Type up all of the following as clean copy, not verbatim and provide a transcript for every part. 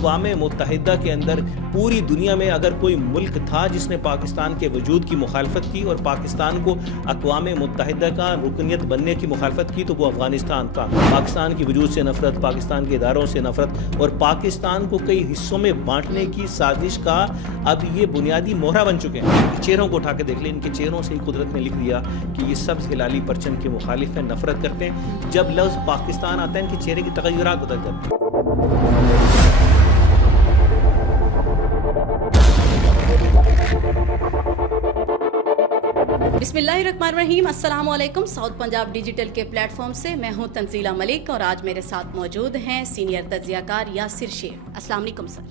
اقوام متحدہ کے اندر پوری دنیا میں اگر کوئی ملک تھا جس نے پاکستان کے وجود کی مخالفت کی اور پاکستان کو اقوام متحدہ کا رکنیت بننے کی مخالفت کی تو وہ افغانستان تھا. پاکستان کی وجود سے نفرت، پاکستان کے اداروں سے نفرت اور پاکستان کو کئی حصوں میں بانٹنے کی سازش کا اب یہ بنیادی مہرہ بن چکے ہیں. چہروں کو اٹھا کے دیکھ لیں، ان کے چہروں سے ہی قدرت نے لکھ دیا کہ یہ سبز ہلالی پرچم کے مخالف ہیں، نفرت کرتے ہیں. جب لفظ پاکستان آتا ہے ان کے چہرے کی تغیرات بدل جاتی ہیں. بسم اللہ الرحمن الرحیم. السلام علیکم. ساؤتھ پنجاب ڈیجیٹل کے پلیٹ فارم سے میں ہوں تنزیلہ ملک اور آج میرے ساتھ موجود ہیں سینئر تجزیہ کار یاسر شیر. السلام علیکم سر.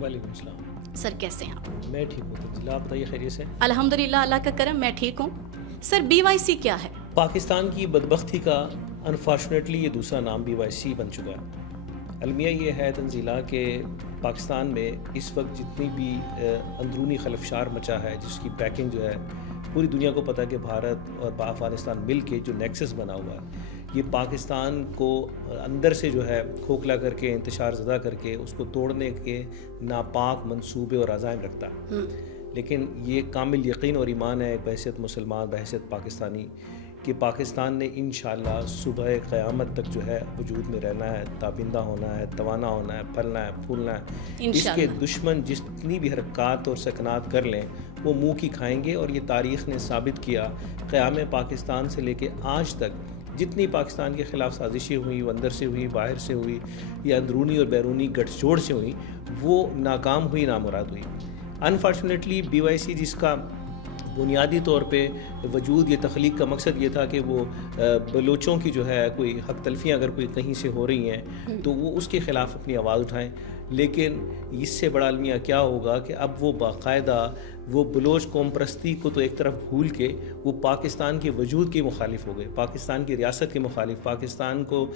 وعلیکم السلام. سر کیسے ہیں آپ؟ میں ٹھیک ہوں تنزیلہ، آپ بتائیے خیریت سے؟ الحمدللہ، اللہ کا کرم، میں ٹھیک ہوں. سر BYC کیا ہے؟ پاکستان کی بدبختی کا انفارچونیٹلی یہ دوسرا نام BYC بن چکا ہے. المیہ یہ ہے تنزیلہ کہ پاکستان میں اس وقت جتنی بھی اندرونی خلفشار مچا ہے، جس کی پیکنگ جو ہے پوری دنیا کو پتہ ہے کہ بھارت اور افغانستان مل کے جو نیکسس بنا ہوا ہے، یہ پاکستان کو اندر سے جو ہے کھوکھلا کر کے، انتشار زدہ کر کے اس کو توڑنے کے ناپاک منصوبے اور عزائم رکھتا ہے. لیکن یہ کامل یقین اور ایمان ہے بحیثیت مسلمان، بحیثیت پاکستانی، کہ پاکستان نے انشاءاللہ صبح قیامت تک جو ہے وجود میں رہنا ہے، تابندہ ہونا ہے، توانا ہونا ہے، پھلنا ہے، پھولنا ہے. اس کے دشمن جتنی بھی حرکات اور سکنات کر لیں وہ منہ کی کھائیں گے. اور یہ تاریخ نے ثابت کیا، قیام پاکستان سے لے کے آج تک جتنی پاکستان کے خلاف سازشیں ہوئی، وہ اندر سے ہوئی، باہر سے ہوئی یا اندرونی اور بیرونی گٹھ جوڑ سے ہوئی، وہ ناکام ہوئی، نامراد ہوئی. انفارچونیٹلی BYC جس کا بنیادی طور پہ وجود، یہ تخلیق کا مقصد یہ تھا کہ وہ بلوچوں کی جو ہے کوئی حق تلفیاں اگر کوئی کہیں سے ہو رہی ہیں تو وہ اس کے خلاف اپنی آواز اٹھائیں. لیکن اس سے بڑا المیہ کیا ہوگا کہ اب وہ باقاعدہ وہ بلوچ قوم پرستی کو تو ایک طرف بھول کے وہ پاکستان کے وجود کے مخالف ہو گئے، پاکستان کی ریاست کے مخالف، پاکستان کو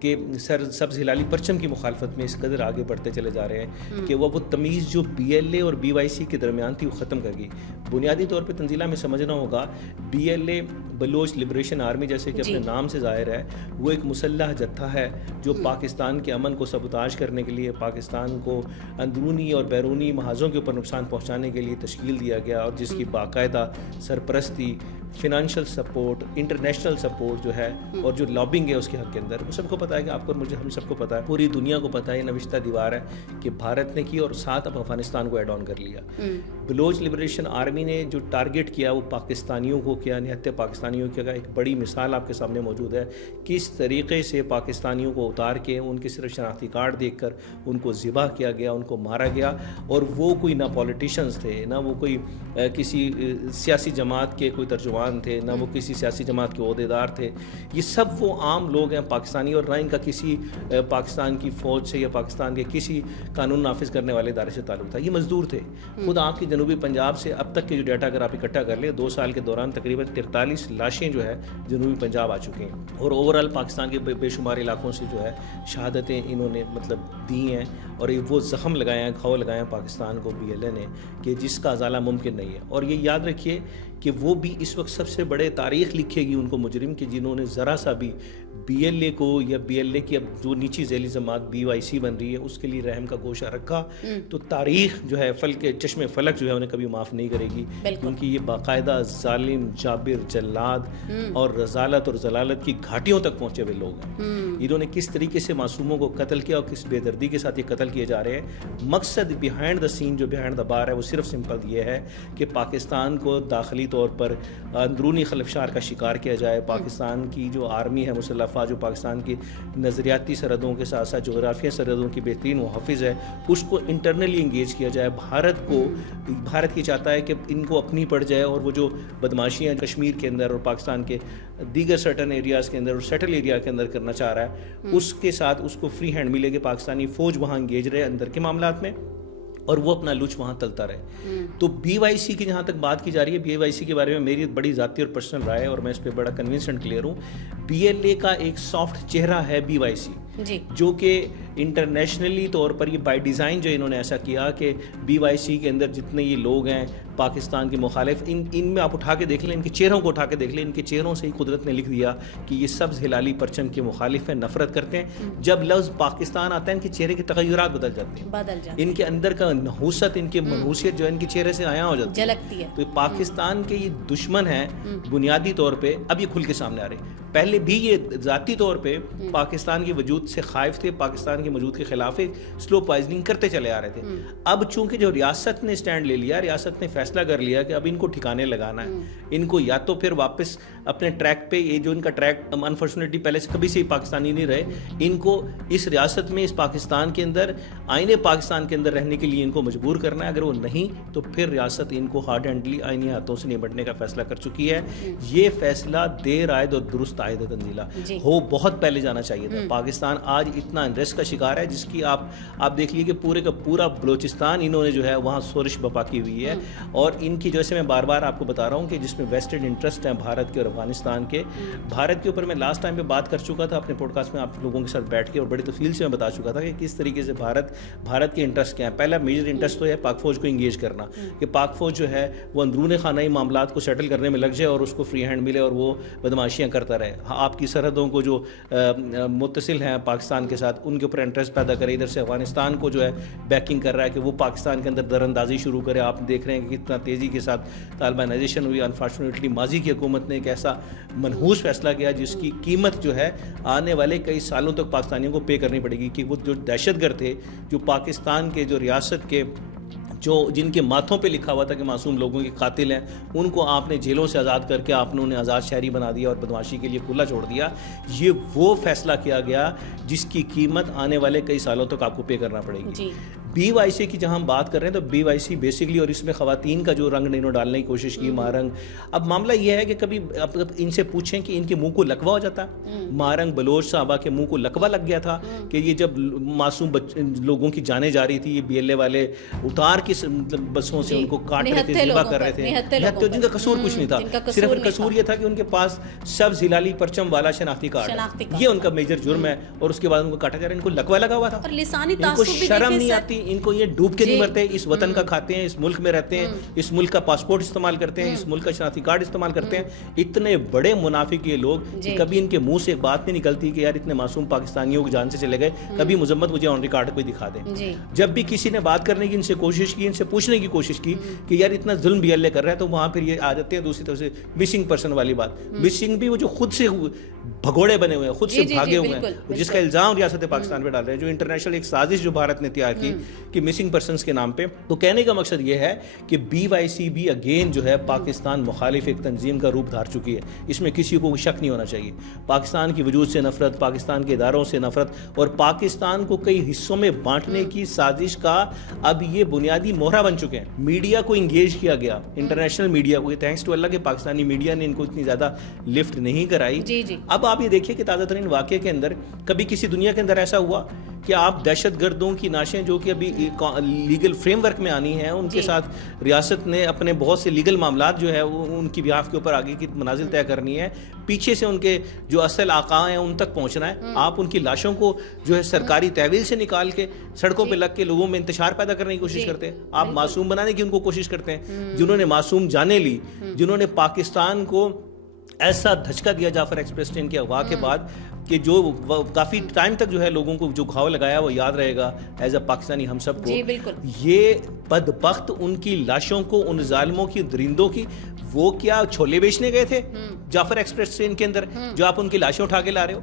کے سبز ہلالی پرچم کی مخالفت میں اس قدر آگے بڑھتے چلے جا رہے ہیں کہ وہ تمیز جو BLA اور BYC کے درمیان تھی وہ ختم کر گئی. بنیادی طور پہ تنزیلہ میں سمجھنا ہوگا BLA بلوچ لبریشن آرمی جیسے کہ اپنے نام سے ظاہر ہے، وہ ایک مسلح جتھا ہے جو پاکستان کے امن کو سبوتاژ کرنے کے لیے، پاکستان کو اندرونی اور بیرونی محاذوں کے اوپر نقصان پہنچانے کے لیے تشکیل دیا گیا اور جس کی باقاعدہ سرپرستی، فنانشل سپورٹ، انٹرنیشنل سپورٹ جو ہے اور جو لابنگ ہے اس کے حق کے اندر، وہ سب کو پتہ ہے کہ آپ کو، مجھے، ہم سب کو پتہ ہے، پوری دنیا کو پتہ ہے، یہ نوشتہ دیوار ہے کہ بھارت نے کی اور ساتھ اب افغانستان کو ایڈ آن کر لیا. بلوچ لبریشن آرمی نے جو ٹارگٹ کیا وہ پاکستانیوں کو کیا، نہتے پاکستانیوں کیا. ایک بڑی مثال آپ کے سامنے موجود ہے کس طریقے سے پاکستانیوں کو اتار کے ان کے صرف شناختی کارڈ دیکھ کر ان کو ذبح کیا گیا، ان کو مارا گیا. اور وہ کوئی نہ پولیٹیشنز تھے، نہ وہ کوئی کسی سیاسی جماعت کے کوئی ترجمان تھے، نہ وہ کسی سیاسی جماعت کے عہدیدار تھے. یہ سب وہ عام لوگ ہیں پاکستانی، اور نہ ان کا کسی پاکستان کی فوج سے یا پاکستان کے کسی قانون نافذ کرنے والے ادارے سے تعلق تھا. یہ مزدور تھے. خود آپ کی جنوبی پنجاب سے اب تک کے جو ڈیٹا اگر آپ اکٹھا کر لیں، 2 سال کے دوران تقریباً 43 لاشیں جو ہے جنوبی پنجاب آ چکی ہیں. اور اوورال پاکستان کے بے شمار علاقوں سے جو ہے شہادتیں انہوں نے مطلب دی ہیں اور وہ زخم لگائے ہیں، گھاؤ لگائے ہیں پاکستان کو BLA نے کہ جس کا ازالہ ممکن نہیں ہے. اور یہ یاد رکھیے کہ وہ بھی اس وقت سب سے بڑے تاریخ لکھے گی ان کو مجرم کہ جنہوں نے ذرا سا بھی BLA کو یا BLA کی اب جو نیچی ذیلی جماعت BYC بن رہی ہے اس کے لیے رحم کا گوشہ رکھا تو تاریخ جو ہے چشم فلک جو ہے انہیں کبھی معاف نہیں کرے گی، کیونکہ یہ باقاعدہ ظالم، جابر، جلاد اور رذالت اور ضلالت کی گھاٹیوں تک پہنچے ہوئے لوگ ہیں. انہوں نے کس طریقے سے معصوموں کو قتل کیا اور کس بے دردی کے ساتھ یہ قتل کیے جا رہے ہیں. مقصد بیہائنڈ دا سین، جو بیہائنڈ دا بار ہے، وہ صرف سمپل یہ ہے کہ پاکستان کو داخلی طور پر اندرونی خلفشار کا شکار کیا جائے. پاکستان کی جو آرمی ہے مسلح افواج، جو پاکستان کی نظریاتی سرحدوں کے ساتھ ساتھ جغرافیہ سرحدوں کی بہترین محافظ ہے، اس کو انٹرنلی انگیج کیا جائے. بھارت کی چاہتا ہے کہ ان کو اپنی پڑ جائے اور وہ جو بدماشیاں کشمیر کے اندر اور پاکستان کے دیگر سرٹن ایریاز کے اندر اور سیٹل ایریا کے اندر کرنا چاہ رہا ہے، اس کے ساتھ اس کو فری ہینڈ ملے کہ پاکستانی فوج وہاں انگیج رہے اندر کے معاملات میں اور وہ اپنا لچ وہاں تلتا رہے. تو BYC کی جہاں تک بات کی جا رہی ہے، BYC کے بارے میں میری بڑی ذاتی اور پرسنل رائے ہے اور میں اس پہ بڑا کنوینس اینڈ کلیئر ہوں. BLA کا ایک سافٹ چہرہ ہے BYC. جی جو کہ انٹرنیشنلی طور پر یہ بائی ڈیزائن جو انہوں نے ایسا کیا کہ BYC کے اندر جتنے یہ لوگ ہیں پاکستان کے مخالف، ان میں آپ اٹھا کے دیکھ لیں، ان کے چہروں کو اٹھا کے دیکھ لیں، ان کے چہروں سے ہی قدرت نے لکھ دیا کہ یہ سبز ہلالی پرچم کے مخالف ہیں، نفرت کرتے ہیں. جب لفظ پاکستان آتا ہے ان کے چہرے کے تغیرات بدل جاتے ہیں، ان کے اندر کا نحوست، ان کی منحوسیت جو ہے ان کے چہرے سے عیاں ہو جاتی ہے، جھلکتی ہے. تو پاکستان کے یہ دشمن ہیں بنیادی طور پہ، اب یہ کھل کے سامنے آ رہے ہیں. پہلے بھی یہ ذاتی طور پہ پاکستان کے وجود سے خائف تھے، پاکستان کے وجود کے خلاف سلو پوائزننگ کرتے چلے آ رہے تھے. اب چونکہ جو ریاست نے سٹینڈ لے لیا، ریاست نے فیصلہ کر لیا کہ اب ان کو ٹھکانے لگانا ہے، ان کو یا تو پھر واپس اپنے ٹریک پہ، یہ جو ان کا ٹریک انفارچونیٹلی پہلے سے کبھی سے ہی پاکستانی نہیں رہے، ان کو اس ریاست میں، اس پاکستان کے اندر، آئین پاکستان کے اندر رہنے کے لیے ان کو مجبور کرنا ہے. اگر وہ نہیں تو پھر ریاست ان کو ہارڈ ہینڈلی آئینی ہاتھوں سے نمٹنے کا فیصلہ کر چکی ہے. یہ فیصلہ دیر آئد اور درست آئد ہے تنزیلہ، ہو بہت پہلے جانا چاہیے تھا. پاکستان آج اتنا انریسٹ کا شکار ہے جس کی آپ دیکھ لیجیے کہ پورے کا پورا بلوچستان انہوں نے جو ہے وہاں سورش بپا کی ہوئی ہے. اور ان کی جیسے میں بار بار آپ کو بتا رہا ہوں کہ جس میں ویسٹڈ انٹرسٹ ہیں بھارت کے اور افغانستان کے. بھارت کے اوپر میں لاسٹ ٹائم پہ بات کر چکا تھا اپنے پوڈ کاسٹ میں، آپ لوگوں کے ساتھ بیٹھ کے، اور بڑی تفصیل سے میں بتا چکا تھا کہ کس طریقے سے بھارت کے انٹرسٹ کیا ہیں. پہلا میجر انٹرسٹ تو ہے پاک فوج کو انگیج کرنا، کہ پاک فوج جو ہے وہ اندرون خانائی معاملات کو سیٹل کرنے میں لگ جائے اور اس کو فری ہینڈ ملے اور وہ بدماشیاں کرتا رہے. آپ کی سرحدوں کو جو متصل ہیں پاکستان کے ساتھ ان کے اوپر انٹرسٹ پیدا کرے. ادھر سے افغانستان کو جو ہے بیکنگ کر رہا ہے کہ وہ پاکستان کے اندر در اندازی شروع کرے. آپ دیکھ رہے ہیں کہ کتنا تیزی کے ساتھ طالبانائزیشن ہوئی. انفارچونیٹلی ماضی کی حکومت نے ایک ایسا منحوس فیصلہ کیا جس کی قیمت جو ہے آنے والے کئی سالوں تک پاکستانیوں کو پے کرنی پڑے گی. کہ وہ جو دہشت گرد تھے، جو پاکستان کے جو ریاست کے جن کے ماتھوں پہ لکھا ہوا تھا کہ معصوم لوگوں کے قاتل ہیں، ان کو آپ نے جیلوں سے آزاد کر کے آپ نے انہیں آزاد شہری بنا دیا اور بدماشی کے لیے کھلا چھوڑ دیا. یہ وہ فیصلہ کیا گیا جس کی قیمت آنے والے کئی سالوں تک آپ کو پے کرنا پڑے گی. BYC کی جہاں ہم بات کر رہے ہیں تو BYC بیسکلی، اور اس میں خواتین کا جو رنگ انہوں ڈالنے کی کوشش کی، مارنگ. اب معاملہ یہ ہے کہ کبھی ان سے پوچھیں کہ ان کے منہ کو لکوا ہو جاتا ہے. مارنگ بلوچ صحابہ کے منہ کو لکوا لگ گیا تھا کہ یہ جب معصوم لوگوں کی جانیں جا رہی تھی، یہ BLA والے اتار کی بسوں سے ان کو کاٹ رہے تھے، ذبح کر رہے تھے، جن کا قصور کچھ نہیں تھا. صرف قصور یہ تھا کہ ان کے پاس سبز ہلالی پرچم والا شناختی کارڈ، یہ ان کا میجر جرم ہے، اور اس کے بعد ان کو کاٹا جا رہا ہے. ان کو لکوا لگا ہوا تھا، ان کو شرم نہیں آتی، ان کو یہ ڈوب کے نہیں مرتے. اس وطن کا کھاتے ہیں، اس ملک میں رہتے ہیں، اس ملک کا پاسپورٹ استعمال کرتے ہیں، اس ملک کا شناختی کارڈ استعمال کرتے ہیں. اتنے بڑے منافق یہ لوگ کہ کبھی ان کے منہ سے ایک بات نہیں نکلتی کہ یار اتنے معصوم پاکستانیوں کی جان سے چلے گئے. کبھی مذمت مجھے آن ریکارڈ کوئی دکھا دیں. جب بھی کسی نے بات کرنے کی ان سے کوشش کی، ان سے پوچھنے کی کوشش کی کہ یار اتنا ظلم BLA کر رہا ہے، تو وہاں پھر یہ آ جاتے ہیں دوسری طرف سے مسنگ پرسن والی بات. مسنگ بھی وہ جو خود سے بھگوڑے بنے ہوئے ہیں، خود سے بھاگے ہوئے ہیں، جس کا الزام ریاست پاکستان پہ ڈال رہے ہیں، جو انٹرنیشنل ایک سازش جو بھارت نے تیار کی کہ مسنگ پرسنز کے نام پہ. تو کہنے کا مقصد یہ ہے کہ BYC بھی اگین جو ہے پاکستان مخالف ایک تنظیم کا روپ دھار چکی ہے. اس میں کسی کو شک نہیں ہونا چاہیے. پاکستان کی وجود سے نفرت، پاکستان کے اداروں سے نفرت، اور پاکستان کو کئی حصوں میں بانٹنے کی سازش کا اب یہ بنیادی مہرہ بن چکے ہیں. میڈیا کو انگیج کیا گیا، انٹرنیشنل میڈیا کو. تھینکس ٹو اللہ کہ پاکستانی میڈیا نے ان کو اتنی زیادہ لفٹ نہیں کرائی. اب آپ یہ دیکھیے کہ تازہ ترین واقعے کے اندر کبھی کسی دنیا کے اندر ایسا ہوا کہ آپ دہشت گردوں کی ناشیں جو کہ ابھی لیگل فریم ورک میں آنی ہیں، ان کے ساتھ ریاست نے اپنے بہت سے لیگل معاملات جو ہے ان کی بیاف کے اوپر آگے کی منازل طے کرنی ہے. پیچھے سے ان کے جو اصل آقا ہیں ان تک پہنچنا ہے. آپ ان کی لاشوں کو جو ہے سرکاری تحویل سے نکال کے سڑکوں پہ لگ کے لوگوں میں انتشار پیدا کرنے کی کوشش کرتے ہیں. آپ معصوم بنانے کی ان کو کوشش کرتے ہیں. جنہوں نے معصوم جانیں لی، جنہوں نے پاکستان کو ایسا دھچکا دیا جعفر ایکسپریس ٹرین کے اغوا کے بعد کہ جو کافی ٹائم تک جو ہے لوگوں کو جو گھاؤ لگایا وہ یاد رہے گا ایز اے پاکستانی ہم سب کو. یہ بدبخت ان کی لاشوں کو، ان ظالموں کی، درندوں کی، وہ کیا چھولے بیچنے گئے تھے جعفر ایکسپریس ٹرین کے اندر جو آپ ان کی لاشیں اٹھا کے لا رہے ہو؟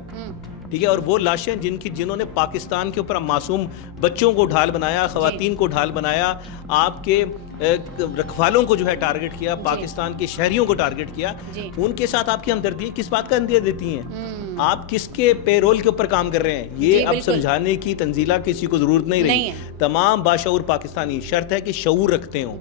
ٹھیک ہے. اور وہ لاشیں جنہوں نے پاکستان کے اوپر معصوم بچوں کو ڈھال بنایا، خواتین کو ڈھال بنایا، آپ کے رکھوالوں کو جو ہے ٹارگٹ کیا، پاکستان کے شہریوں کو ٹارگٹ کیا، ان کے ساتھ آپ کی ہمدردی کس بات کا اندیہ دیتی ہیں؟ آپ کس کے پے رول کے اوپر کام کر رہے ہیں؟ یہ اب سمجھانے کی تنزیلہ کسی کو ضرورت نہیں رہی. تمام باشعور پاکستانی، شرط ہے کہ شعور رکھتے ہوں،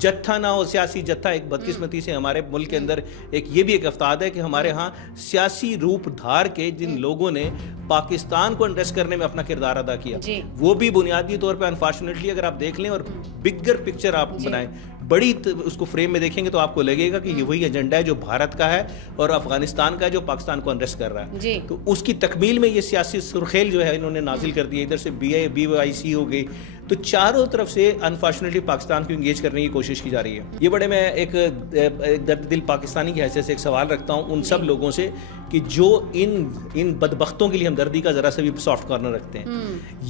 جتھا نہ ہو سیاسی جتھا. ایک بدقسمتی سے ہمارے ملک کے اندر یہ بھی ایک افتاد ہے کہ ہمارے ہاں سیاسی روپ دھار کے جن لوگوں نے پاکستان کو انڈریس کرنے میں اپنا کردار ادا کیا، وہ بھی بنیادی طور پہ انفارچونیٹلی اگر آپ دیکھ لیں اور بگر پکچر آپ بنائیں، بڑی اس کو فریم میں دیکھیں گے تو آپ کو لگے گا کہ یہ وہی ایجنڈا ہے جو بھارت کا ہے اور افغانستان کا ہے جو پاکستان کو انریسٹ کر رہا ہے. تو اس کی تکمیل میں یہ سیاسی سرخیل جو ہے انہوں نے نازل کر دی. ادھر سے بی وائی سی ہو گئی, تو چاروں طرف سے انفارچونیٹلی پاکستان کو انگیج کرنے کی کوشش کی جا رہی ہے. یہ بڑے میں ایک درد دل پاکستانی کی حیثیت سے ایک سوال رکھتا ہوں ان سب لوگوں سے کہ جو ان بدبختوں کے لیے ہمدردی کا ذرا سا بھی سافٹ کارنر رکھتے ہیں.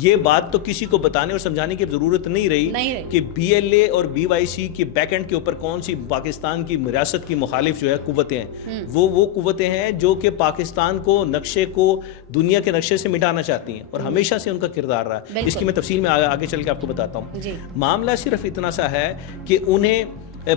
یہ بات تو کسی کو بتانے اور سمجھانے کی ضرورت نہیں رہی کہ بی ایل اے اور بی وائی سی کے بیک اینڈ کے اوپر کون سی پاکستان کی ریاست کی مخالف جو ہے قوتیں ہیں. وہ قوتیں ہیں جو کہ پاکستان کو نقشے کو دنیا کے نقشے سے مٹانا چاہتی ہیں اور ہمیشہ سے ان کا کردار رہا ہے. اس کی میں تفصیل میں آگے چل کے آپ کو بتاتا ہوں. معاملہ صرف اتنا سا ہے کہ انہیں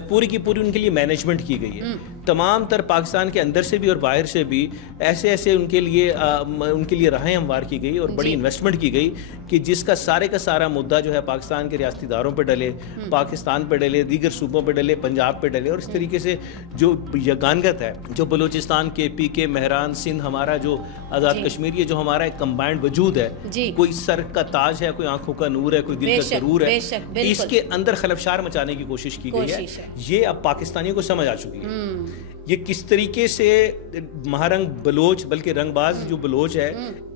پوری کی پوری ان کے لیے مینجمنٹ کی گئی ہے. تمام تر پاکستان کے اندر سے بھی اور باہر سے بھی ایسے ان کے لیے راہیں ہموار کی گئی اور بڑی انویسٹمنٹ کی گئی کہ جس کا سارا مدعا جو ہے پاکستان کے ریاستی اداروں پہ ڈلے, پاکستان پہ ڈلے, دیگر صوبوں پہ ڈلے, پنجاب پہ ڈلے. اور اس طریقے سے جو یگانگت ہے, جو بلوچستان کے پی کے مہران سندھ ہمارا جو آزاد کشمیر یہ جو ہمارا ایک کمبائنڈ وجود ہے, کوئی سر کا تاج ہے, کوئی آنکھوں کا نور ہے, کوئی دل کا سرور ہے, اس کے اندر خلفشار مچانے کی کوشش کی گئی ہے. یہ اب پاکستانیوں کو سمجھ آ چکی ہے یہ کس طریقے سے مہارنگ بلوچ بلکہ رنگ باز جو بلوچ ہے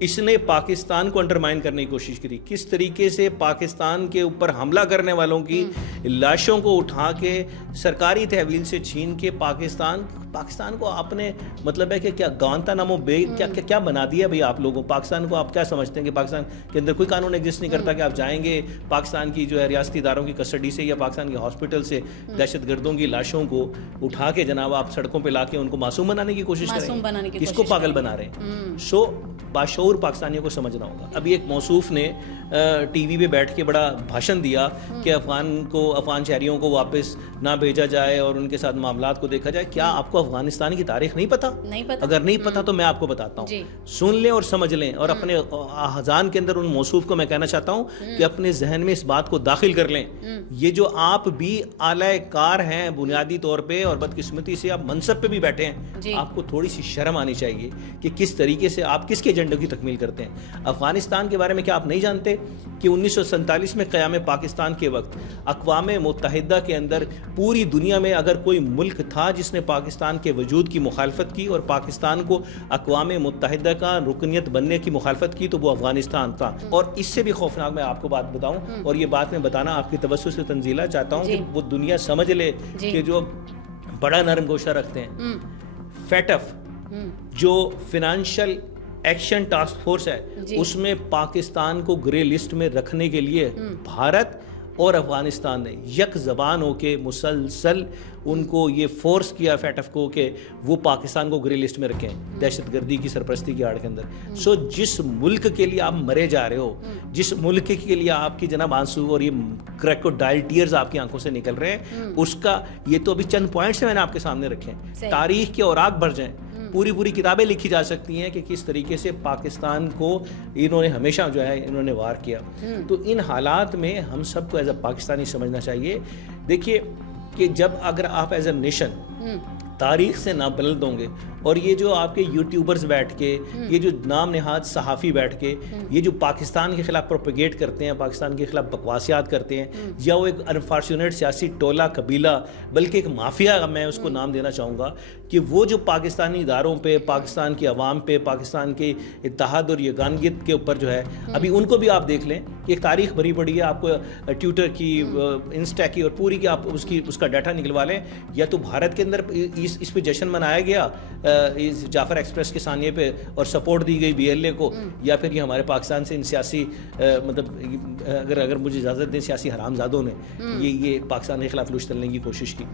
اس نے پاکستان کو انڈرمائن کرنے کی کوشش کی, کس طریقے سے پاکستان کے اوپر حملہ کرنے والوں کی لاشوں کو اٹھا کے سرکاری تحویل سے چھین کے پاکستان کو آپ نے مطلب ہے کہ کیا گوانتانامو بے کیا بنا دیا بھئی آپ لوگوں. پاکستان کو آپ کیا سمجھتے ہیں کہ پاکستان کے اندر کوئی قانون ایگزسٹ نہیں کرتا کہ آپ جائیں گے پاکستان کی جو ہے ریاستی اداروں کی کسٹڈی سے یا پاکستان کے ہاسپٹل سے دہشت گردوں کی لاشوں کو اٹھا کے جناب آپ سڑکوں پہ لا کے ان کو معصوم بنانے کی کوشش کریں گے, کس کو پاگل بنا رہے ہیں. سو باشعور پاکستانیوں کو سمجھنا ہوگا. ابھی ایک موصوف نے ٹی وی پہ بیٹھ کے بڑا بھاشن دیا کہ افغان شہریوں کو واپس نہ بھیجا جائے اور ان کے ساتھ معاملات کو دیکھا جائے. کیا آپ کو افغانستان کی تاریخ نہیں پتا؟ اگر نہیں پتا تو میں آپ کو بتاتا ہوں, سن لیں اور سمجھ لیں. اور اپنے اذہان کے اندر ان موصوف کو میں کہنا چاہتا ہوں کہ اپنے ذہن میں اس بات کو داخل کر لیں. یہ جو آپ بھی اعلی کار ہیں بنیادی طور پہ اور بدقسمتی سے آپ منصب پہ بھی بیٹھے ہیں, آپ کو تھوڑی سی شرم آنی چاہیے کہ کس طریقے سے آپ کس کے ایجنڈے کی تکمیل کرتے ہیں. افغانستان کے بارے میں کیا آپ نہیں جانتے کہ 1947 میں قیام پاکستان کے وقت اقوام متحدہ کے اندر پوری دنیا میں اگر کوئی ملک تھا جس نے پاکستان کے وجود کی مخالفت کی اور پاکستان کو اقوام متحدہ کا رکنیت بننے کی مخالفت کی تو وہ افغانستان تھا. اور اس سے بھی خوفناک میں آپ کو بات بتاؤں اور یہ بات میں بتانا آپ کی توسط سے تنزیلہ چاہتا ہوں کہ وہ دنیا سمجھ لے کہ جو بڑا نرم گوشہ رکھتے ہیں فیٹف جو فنانشل ایکشن ٹاسک فورس ہے اس میں پاکستان کو گرے لسٹ میں رکھنے کے لیے بھارت اور افغانستان نے یک زبان ہو کے مسلسل ان کو یہ فورس کیا فیٹف کو کہ وہ پاکستان کو گرے لسٹ میں رکھیں دہشت گردی کی سرپرستی کی آڑ کے اندر. سو جس ملک کے لیے آپ مرے جا رہے ہو, جس ملک کے لیے آپ کی جناب آنسو اور یہ کریکوڈائل ٹیئرز آپ کی آنکھوں سے نکل رہے ہیں, اس کا یہ تو ابھی چند پوائنٹس میں نے آپ کے سامنے رکھے ہیں. تاریخ کے اوراق بھر جائیں, پوری کتابیں لکھی جا سکتی ہیں کہ کس طریقے سے پاکستان کو انہوں نے ہمیشہ جو ہے انہوں نے وار کیا. تو ان حالات میں ہم سب کو ایز اے پاکستانی سمجھنا چاہیے. دیکھیے کہ جب اگر آپ ایز اے نیشن تاریخ سے نابلد ہوں گے اور یہ جو آپ کے یوٹیوبرز بیٹھ کے یہ جو نام نہاد صحافی بیٹھ کے یہ جو پاکستان کے خلاف پروپیگیٹ کرتے ہیں, پاکستان کے خلاف بکواسیات کرتے ہیں, یا وہ ایک انفارچونیٹ سیاسی ٹولہ قبیلہ بلکہ ایک مافیا میں اس کو نام دینا چاہوں گا کہ وہ جو پاکستانی اداروں پہ, پاکستان کی عوام پہ, پاکستان کے اتحاد اور یگانگیت کے اوپر جو ہے ابھی ان کو بھی آپ دیکھ لیں کہ ایک تاریخ بھری پڑی ہے. آپ کو ٹویٹر کی, انسٹا کی اور پوری کی آپ اس کا ڈیٹا نکلوا لیں. یا تو بھارت کے اندر اس پہ جشن منایا گیا جعفر ایکسپریس کے ثانیے پہ اور سپورٹ دی گئی بی ایل اے کو, یا پھر یہ ہمارے پاکستان سے ان سیاسی مطلب اگر مجھے اجازت دیں سیاسی حرامزادوں نے یہ پاکستان کے خلاف لوچ تلنے کی کوشش کی.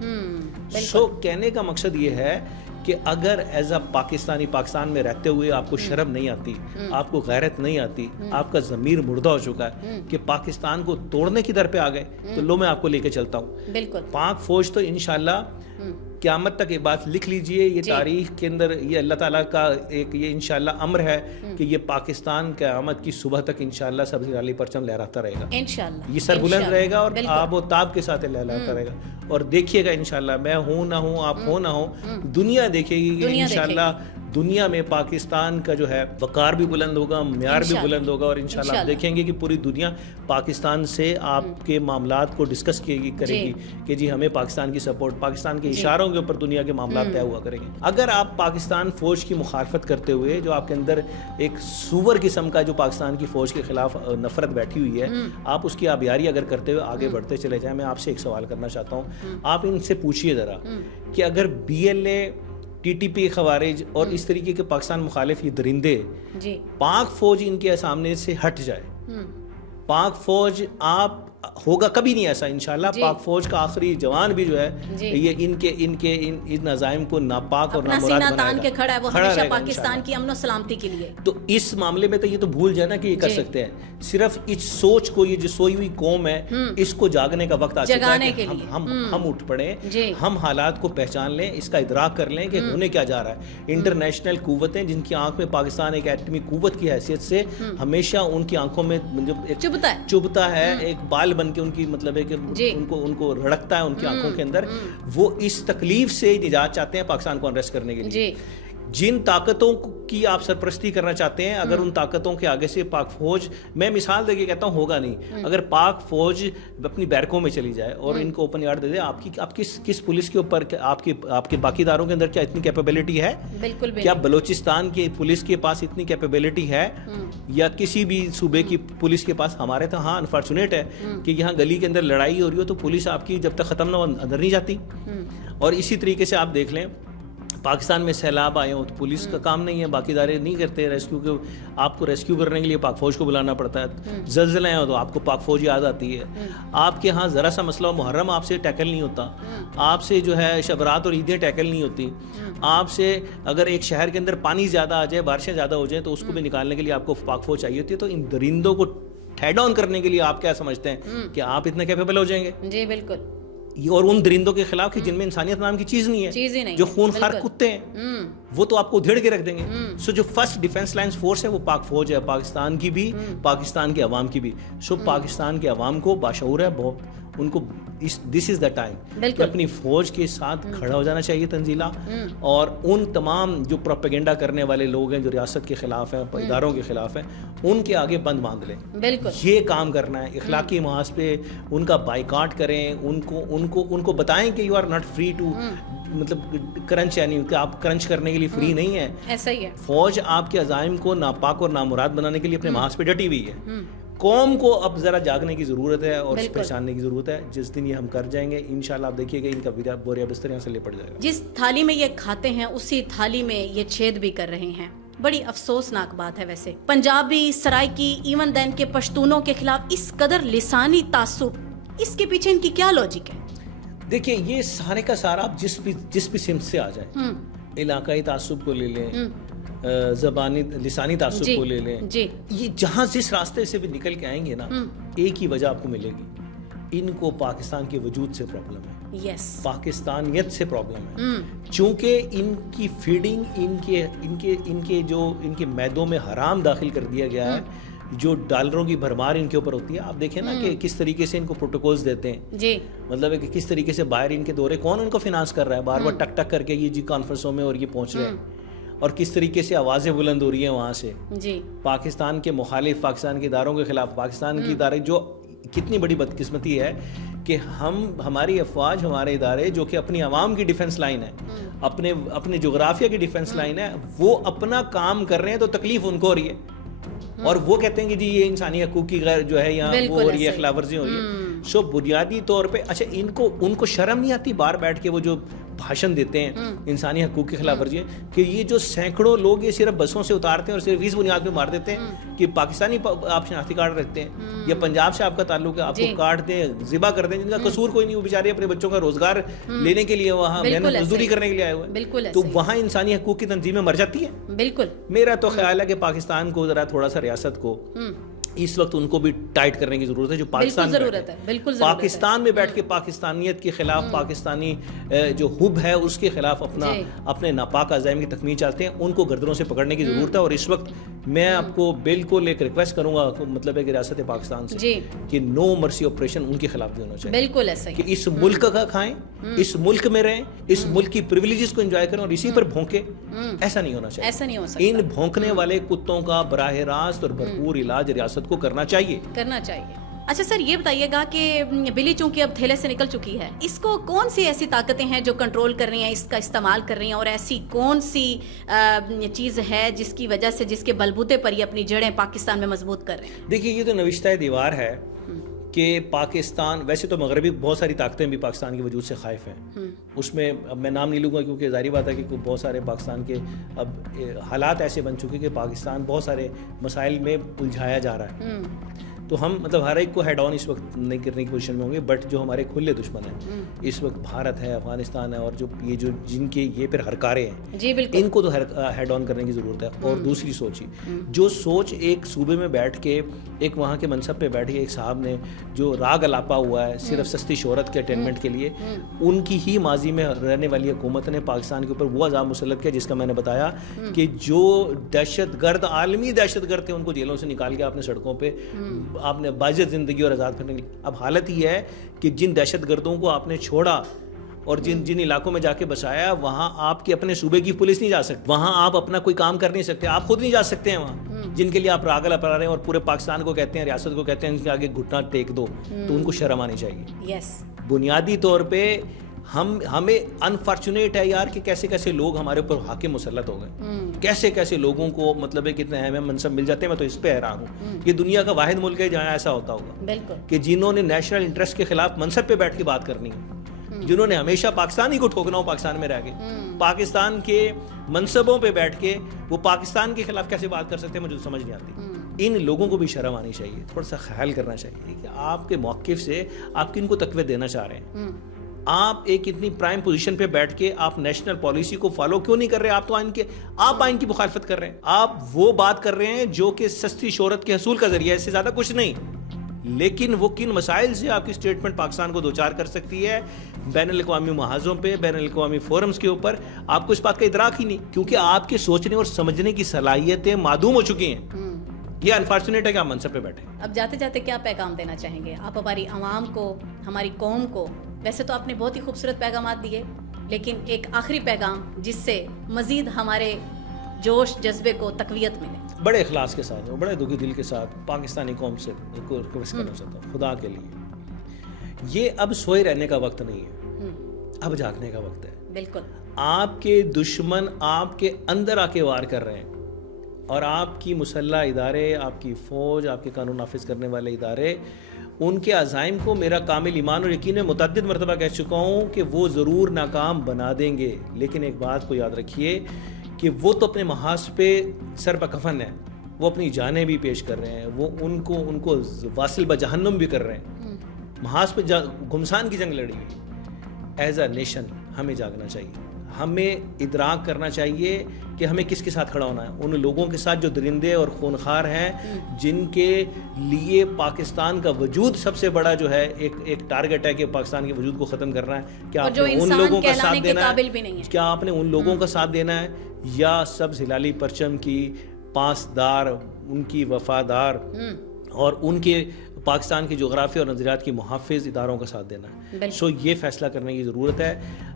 سو کہنے کا مقصد یہ ہے کہ اگر ایز اے پاکستانی پاکستان میں رہتے ہوئے آپ کو شرم نہیں آتی, آپ کو غیرت نہیں آتی, آپ کا ضمیر مردہ ہو چکا ہے کہ پاکستان کو توڑنے کی در پہ آ گئے, تو لو میں آپ کو لے کے چلتا ہوں. بالکل پاک فوج تو انشاءاللہ قیامت تک یہ بات لکھ لیجئے, یہ تاریخ کے اندر یہ اللہ تعالیٰ کا ایک یہ انشاءاللہ امر ہے کہ یہ پاکستان قیامت کی صبح تک انشاءاللہ سب سے عالی پرچم لہراتا رہے گا, انشاءاللہ یہ سر بلند رہے گا اور آب و تاب کے ساتھ لہراتا رہے گا. اور دیکھیے گا انشاءاللہ میں ہوں نہ ہوں, آپ ہوں نہ ہوں, دنیا دیکھے گی کہ انشاءاللہ دنیا میں پاکستان کا جو ہے وقار بھی بلند ہوگا, معیار بھی بلند ہوگا, اور انشاءاللہ آپ دیکھیں گے کہ پوری دنیا پاکستان سے آپ کے معاملات کو ڈسکس کرے گی کہ جی ہمیں پاکستان کی سپورٹ, پاکستان کے اشاروں کے اوپر دنیا کے معاملات طے ہوا کریں گے. اگر آپ پاکستان فوج کی مخالفت کرتے ہوئے, جو آپ کے اندر ایک سور قسم کا جو پاکستان کی فوج کے خلاف نفرت بیٹھی ہوئی ہے, آپ اس کی آبیاری اگر کرتے ہوئے آگے بڑھتے چلے جائیں, میں آپ سے ایک سوال کرنا چاہتا ہوں, آپ ان سے پوچھئے ذرا کہ اگر BLA, TTP, خوارج اور اس طریقے کے پاکستان مخالف یہ درندے, پاک فوج ان کے سامنے سے ہٹ جائے, پاک فوج آپ ہوگا کبھی نہیں ایسا انشاءاللہ, پاک فوج کا آخری جوان بھی جو ہے یہ ان عزائم کو ناپاک اور نامراد بنائے گا, تان کے کھڑا ہے وہ ہمیشہ پاکستان کی امن و سلامتی کے لیے. تو اس معاملے میں تو یہ تو بھول جائے نا کہ یہ کر سکتے ہیں, صرف اس سوچ کو, یہ جو سوئی ہوئی قوم ہے اس کو جاگنے کا وقت آ چکا ہے کہ ہم اٹھ پڑیں, ہم حالات کو پہچان لیں, اس کا ادراک کر لیں کہ ہونے کیا جا رہا ہے. انٹرنیشنل قوتیں جن کی آنکھ میں پاکستان ایک ایٹمی قوت کی حیثیت سے ہمیشہ ان کی آنکھوں میں چبھتا ہے, ایک بال بن کے ان کی مطلب ہے کہ ان کو رڑکتا ہے ان کی آنکھوں کے اندر, وہ اس تکلیف سے نجات چاہتے ہیں پاکستان کو انریسٹ کرنے کے لیے. جن طاقتوں کی آپ سرپرستی کرنا چاہتے ہیں, اگر ان طاقتوں کے آگے سے پاک فوج, میں مثال دے کے کہتا ہوں ہوگا نہیں, اگر پاک فوج اپنی بیرکوں میں چلی جائے اور ان کو اوپن یارڈ دے دے, آپ کس پولیس کے اوپر, آپ کے باقی اداروں کے اندر کیا اتنی کیپیبلٹی ہے؟ کیا بلوچستان کی پولیس کے پاس اتنی کیپیبلٹی ہے, یا کسی بھی صوبے کی پولیس کے پاس؟ ہمارے تو ہاں انفارچونیٹ ہے کہ یہاں گلی کے اندر لڑائی ہو رہی ہو تو پولیس آپ کی جب تک ختم نہ ہو اندر نہیں جاتی. اور اسی طریقے سے آپ دیکھ لیں پاکستان میں سیلاب آئے ہوں تو پولیس کا کام نہیں ہے, باقی ادارے نہیں کرتے ریسکیو کے, آپ کو ریسکیو کرنے کے لیے پاک فوج کو بلانا پڑتا ہے. زلزلے ہوں تو آپ کو پاک فوج یاد آتی ہے. آپ کے ہاں ذرا سا مسئلہ محرم آپ سے ٹیکل نہیں ہوتا, آپ سے جو ہے شبرات اور عیدیں ٹیکل نہیں ہوتی, آپ سے اگر ایک شہر کے اندر پانی زیادہ آ جائے, بارشیں زیادہ ہو جائیں تو اس کو بھی نکالنے کے لیے آپ کو پاک فوج چاہیے ہوتی ہے. تو ان درندوں کو ہیڈ آن کرنے کے لیے آپ کیا سمجھتے ہیں کہ آپ اتنے کیپیبل ہو جائیں گے؟ جی بالکل. اور ان درندوں کے خلاف جن میں انسانیت نام کی چیز نہیں ہے, جو خون خار کتے ہیں, وہ تو آپ کو ادھیڑ کے رکھ دیں گے. سو جو فرسٹ ڈیفنس لائنز فورس ہے وہ پاک فوج ہے, پاکستان کی بھی, پاکستان کے عوام کی بھی. سو پاکستان کے عوام کو باشعور ہے بہت, ان کو دس از دا ٹائم کہ اپنی فوج کے ساتھ کھڑا ہو جانا چاہیے تنزیلہ, اور ان تمام جو پروپیگنڈا کرنے والے لوگ ہیں جو ریاست کے خلاف ہیں, اداروں کے خلاف ہیں, ان کے آگے بند باندھ لیں. یہ کام کرنا ہے, اخلاقی محاذ پہ ان کا بائیکاٹ کریں, ان کو بتائیں کہ you are not free to, مطلب کرنچ, یعنی کہ آپ کرنچ کرنے کے لیے فری نہیں ہے. ایسا ہی ہے, فوج آپ کے عزائم کو ناپاک اور نامراد بنانے کے لیے اپنے محاذ پہ ڈٹی ہوئی ہے. قوم کو اب ذرا جاگنے کی ضرورت ہے اور پہچاننے کی ضرورت ہے. جس دن یہ ہم کر جائیں گے انشاءاللہ آپ دیکھیے گا ان کا بوریا بستر یہاں سے لپٹ جائے گا. جس تھالی میں یہ کھاتے ہیں اسی تھالی میں یہ چھید بھی کر رہے ہیں. بڑی افسوسناک بات ہے. ویسے پنجابی, سرائکی, ایون دین کے پشتونوں کے خلاف اس قدر لسانی تعصب, اس کے پیچھے ان کی کیا لاجک ہے؟ دیکھیں یہ سارے کا سارا آپ جس بھی سمت سے آ جائیں, علاقائی تعصب کو لے لیں, زبانی لسانی تعصب کو لے لیں, یہ جہاں جس راستے سے بھی نکل کے آئیں گے نا, ایک ہی وجہ آپ کو ملے گی, ان کو پاکستان کے وجود سے پرابلم ہے, پاکستانیت سے پرابلم ہے. چونکہ ان کی فیڈنگ ان کے میدوں میں حرام داخل کر دیا گیا ہے, جو ڈالروں کی بھرمار ان کے اوپر ہوتی ہے. آپ دیکھیں نا کہ کس طریقے سے ان کو پروٹوکولز دیتے ہیں, مطلب ہے کہ کس طریقے سے باہر ان کے دورے, کون ان کو فنانس کر رہا ہے, بار بار ٹک ٹک کر کے یہ جی کانفرنسوں میں اور یہ پہنچ رہے ہیں, اور کس طریقے سے آوازیں بلند ہو رہی ہیں وہاں سے پاکستان کے مخالف, پاکستان کے اداروں کے خلاف. پاکستان کے ادارے, جو کتنی بڑی بدقسمتی ہے کہ ہماری افواج, ہمارے ادارے جو کہ اپنی عوام کی ڈیفنس لائن ہے, اپنے جغرافیہ کی ڈیفنس لائن ہے, وہ اپنا کام کر رہے ہیں تو تکلیف ان کو ہو رہی ہے, اور وہ کہتے ہیں کہ جی یہ انسانی حقوق کی غیر جو ہے یہاں وہ ہو رہی ہے, خلاف ورزی ہو رہی ہے. سو بنیادی طور پہ اچھا ان کو شرم نہیں آتی بار بیٹھ کے وہ جو بھاشن دیتے ہیں انسانی حقوق کی خلاف ورزی ہے, کہ یہ جو سینکڑوں لوگ یہ صرف بسوں سے اتارتے ہیں اور صرف اس بنیاد پہ مار دیتے ہیں کہ پاکستانی آپ شناختی کارڈ رکھتے ہیں یا پنجاب سے آپ کا تعلق ہے, آپ کو کاٹ دیں, ذبح کر دیں, جن کا قصور کوئی نہیں, وہ بیچارے اپنے بچوں کا روزگار لینے کے لیے وہاں محنت مزدوری کرنے کے لیے آئے ہوئے ہیں, تو وہاں انسانی حقوق کی تنظیمیں مر جاتی ہیں. بالکل میرا تو خیال ہے کہ پاکستان کو ذرا تھوڑا سا ریاست کو اس وقت ان کو بھی ٹائٹ کرنے کی ضرورت ہے, جو پاکستان میں بیٹھ کے پاکستانیت کے خلاف, پاکستانی جو حب ہے اس کے خلاف اپنے ناپاک عزائم کی تکمیل چاہتے ہیں, ان کو گردنوں سے پکڑنے کی ضرورت ہے. اور اس وقت میں آپ کو بالکل ایک ریکویسٹ کروں گا, مطلب ہے کہ ریاست پاکستان سے جی کہ نو مرسی آپریشن ان کے خلاف بھی ہونا چاہیے. بالکل ایسا ہی کہ اس ملک کا کھائیں, اس ملک میں رہیں, اس ملک کی پریویلیجز کو انجوائے کریں اور اسی پر بھونکیں. ایسا نہیں ہونا چاہیے. ایسا نہیں ہو سکتا. ان بھونکنے والے کتوں کا براہ راست اور بھرپور علاج ریاست کو کرنا چاہیے. اچھا سر, یہ بتائیے گا کہ بلی چونکہ اب تھیلے سے نکل چکی ہے, اس کو کون سی ایسی طاقتیں ہیں جو کنٹرول کر رہی ہیں, اس کا استعمال کر رہی ہیں, اور ایسی کون سی چیز ہے جس کی وجہ سے, جس کے بلبوتے پر یہ اپنی جڑیں پاکستان میں مضبوط کر رہے ہیں؟ دیکھیے یہ تو نوشتہ دیوار ہے کہ پاکستان, ویسے تو مغربی بہت ساری طاقتیں بھی پاکستان کے وجود سے خائف ہیں. اس میں اب میں نام نہیں لوں گا کیونکہ ظاہری بات ہے کہ بہت سارے پاکستان کے اب حالات ایسے بن چکے کہ پاکستان بہت سارے مسائل میں الجھایا جا رہا ہے. تو ہم مطلب ہر ایک کو ہیڈ آن اس وقت نہیں کرنے کی پوزیشن میں ہوں گے, بٹ جو ہمارے کھلے دشمن ہیں اس وقت بھارت ہے, افغانستان ہے, اور جو یہ جو جن کے یہ پھر ہرکارے ہیں, جی بالکل, ان کو تو ہیڈ آن کرنے کی ضرورت ہے. اور دوسری سوچ ہی, جو سوچ ایک صوبے میں بیٹھ کے, ایک وہاں کے منصب پہ بیٹھ کے ایک صاحب نے جو راگ الاپا ہوا ہے صرف سستی شہرت کے اٹینمنٹ کے لیے, ان کی ہی ماضی میں رہنے والی حکومت نے پاکستان کے اوپر وہ عذاب مسلط کیا جس کا میں نے بتایا کہ جو دہشت گرد, عالمی دہشت گرد تھے, ان کو جیلوں سے نکال کے آپ نے سڑکوں پہ آپ نے باعزت زندگی اور آزاد کرنے کے لیے. اب حالت یہ ہے کہ جن دہشت گردوں کو آپ نے چھوڑا اور جن علاقوں میں جا کے بسایا, وہاں آپ کے اپنے صوبے کی پولیس نہیں جا سکتی, وہاں آپ اپنا کوئی کام کر نہیں سکتے, آپ خود نہیں جا سکتے ہیں وہاں, جن کے لیے آپ راغل اپنا رہے ہیں اور پورے پاکستان کو کہتے ہیں, ریاست کو کہتے ہیں ان کے آگے گھٹنا ٹیک دو, تو ان کو شرم آنی چاہیے. بنیادی طور پہ ہمیں انفارچونیٹ ہے یار کہ کیسے کیسے لوگ ہمارے اوپر حاکم مسلط ہو گئے, کیسے کیسے لوگوں کو مطلب ہے کتنے اہم منصب مل جاتے ہیں. میں تو اس پہ حیران ہوں, یہ دنیا کا واحد ملک ہے جہاں ایسا ہوتا ہوگا کہ جنہوں نے نیشنل انٹرسٹ کے خلاف منصب پہ بیٹھ کے بات کرنی ہے, جنہوں نے ہمیشہ پاکستان ہی کو ٹھوکنا ہو, پاکستان میں رہ کے پاکستان کے منصبوں پہ بیٹھ کے وہ پاکستان کے خلاف کیسے بات کر سکتے ہیں, مجھے تو سمجھ نہیں آتی. ان لوگوں کو بھی شرم آنی چاہیے, تھوڑا سا خیال کرنا چاہیے کہ آپ کے موقف سے آپ کن کو تقویت دینا چاہ رہے ہیں. آپ ایک اتنی پرائم پوزیشن پہ بیٹھ کے آپ نیشنل پالیسی کو فالو کیوں نہیں کر رہے؟ آپ تو آئین کی مخالفت کر رہے ہیں, آپ وہ بات کر رہے ہیں جو کہ سستی شہرت کے حصول کا ذریعہ ہے, اس سے زیادہ کچھ نہیں. لیکن وہ کن مسائل سے آپ کی اسٹیٹمنٹ پاکستان کو دوچار کر سکتی ہے بین الاقوامی محاذوں پہ, بین الاقوامی فورمز کے اوپر, آپ کو اس بات کا ادراک ہی نہیں, کیونکہ آپ کے سوچنے اور سمجھنے کی صلاحیتیں معدوم ہو چکی ہیں. یہ انفارچونیٹ ہے کہ آپ منصب پہ بیٹھے. اب جاتے جاتے کیا پیغام دینا چاہیں گے آپ ہماری عوام کو, ہماری قوم کو؟ ویسے تو آپ نے بہت ہی خوبصورت پیغامات دیے, لیکن ایک آخری پیغام جس سے مزید ہمارے جوش جذبے کو تقویت ملے. بڑے اخلاص کے ساتھ اور بڑے دکھی دل کے ساتھ پاکستانی قوم سے ریکویسٹ کرنا چاہتا ہوں, خدا کے لیے یہ اب سوئے رہنے کا وقت نہیں ہے, اب جاگنے کا وقت ہے. بالکل. آپ کے دشمن آپ کے اندر آ کے وار کر رہے ہیں, اور آپ کی مسلح ادارے, آپ کی فوج, آپ کے قانون نافذ کرنے والے ادارے, ان کے عزائم کو میرا کامل ایمان اور یقین ہے, متعدد مرتبہ کہہ چکا ہوں کہ وہ ضرور ناکام بنا دیں گے. لیکن ایک بات کو یاد رکھیے کہ وہ تو اپنے محاذ پہ سر پہ کفن ہے, وہ اپنی جانیں بھی پیش کر رہے ہیں, وہ ان کو واصل بجہنم بھی کر رہے ہیں, محاذ پہ گھمسان کی جنگ لڑی ہوئی. ایز اے نیشن ہمیں جاگنا چاہیے, ہمیں ادراک کرنا چاہیے کہ ہمیں کس کے ساتھ کھڑا ہونا ہے. ان لوگوں کے ساتھ جو درندے اور خونخوار ہیں, جن کے لیے پاکستان کا وجود سب سے بڑا جو ہے ایک ٹارگٹ ہے کہ پاکستان کے وجود کو ختم کرنا ہے. کیا آپ نے ان لوگوں کا ساتھ دینا ہے؟ کیا آپ نے ان لوگوں کا ساتھ دینا ہے, یا سبز ہلالی پرچم کی پاسدار, ان کی وفادار اور ان کے پاکستان کی جغرافیہ اور نظریات کی محافظ اداروں کا ساتھ دینا ہے؟ سو یہ فیصلہ کرنے کی ضرورت ہے.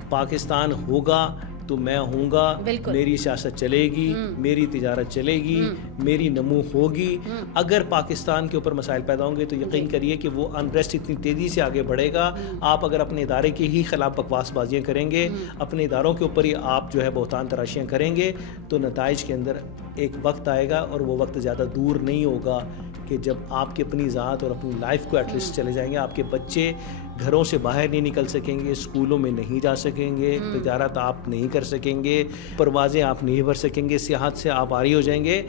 پاکستان ہوگا تو میں ہوں گا, میری سیاست چلے گی, میری تجارت چلے گی, میری نمو ہوگی. اگر پاکستان کے اوپر مسائل پیدا ہوں گے تو یقین کریے کہ وہ انریسٹ اتنی تیزی سے آگے بڑھے گا. آپ اگر اپنے ادارے کے ہی خلاف بکواس بازیاں کریں گے, اپنے اداروں کے اوپر ہی آپ جو ہے بہتان تراشیاں کریں گے, تو نتائج کے اندر ایک وقت آئے گا, اور وہ وقت زیادہ دور نہیں ہوگا کہ جب آپ کی اپنی ذات اور اپنی لائف کو ایٹ لیسٹ چلے جائیں گے. آپ کے بچے گھروں سے باہر نہیں نکل سکیں گے, اسکولوں میں نہیں جا سکیں گے, تجارت آپ نہیں کر سکیں گے, پروازیں آپ نہیں بھر سکیں گے, سیاحت سے آپ عاری ہو جائیں گے.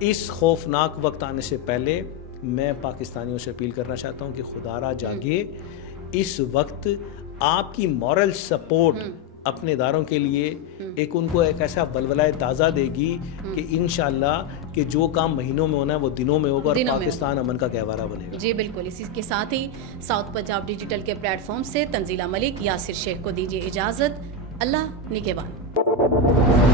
اس خوفناک وقت آنے سے پہلے میں پاکستانیوں سے اپیل کرنا چاہتا ہوں کہ خدا را جاگے. اس وقت آپ کی مورل سپورٹ اپنے اداروں کے لیے ان کو ایک ایسا ولولہ تازہ دے گی کہ انشاءاللہ کہ جو کام مہینوں میں ہونا ہے وہ دنوں میں ہوگا, اور پاکستان امن کا گہوارہ بنے گا. جی بالکل. اسی کے ساتھ ہی ساؤتھ پنجاب ڈیجیٹل کے پلیٹ فارم سے تنزیلہ ملک, یاسر شیخ کو دیجیے اجازت. اللہ نگہبان.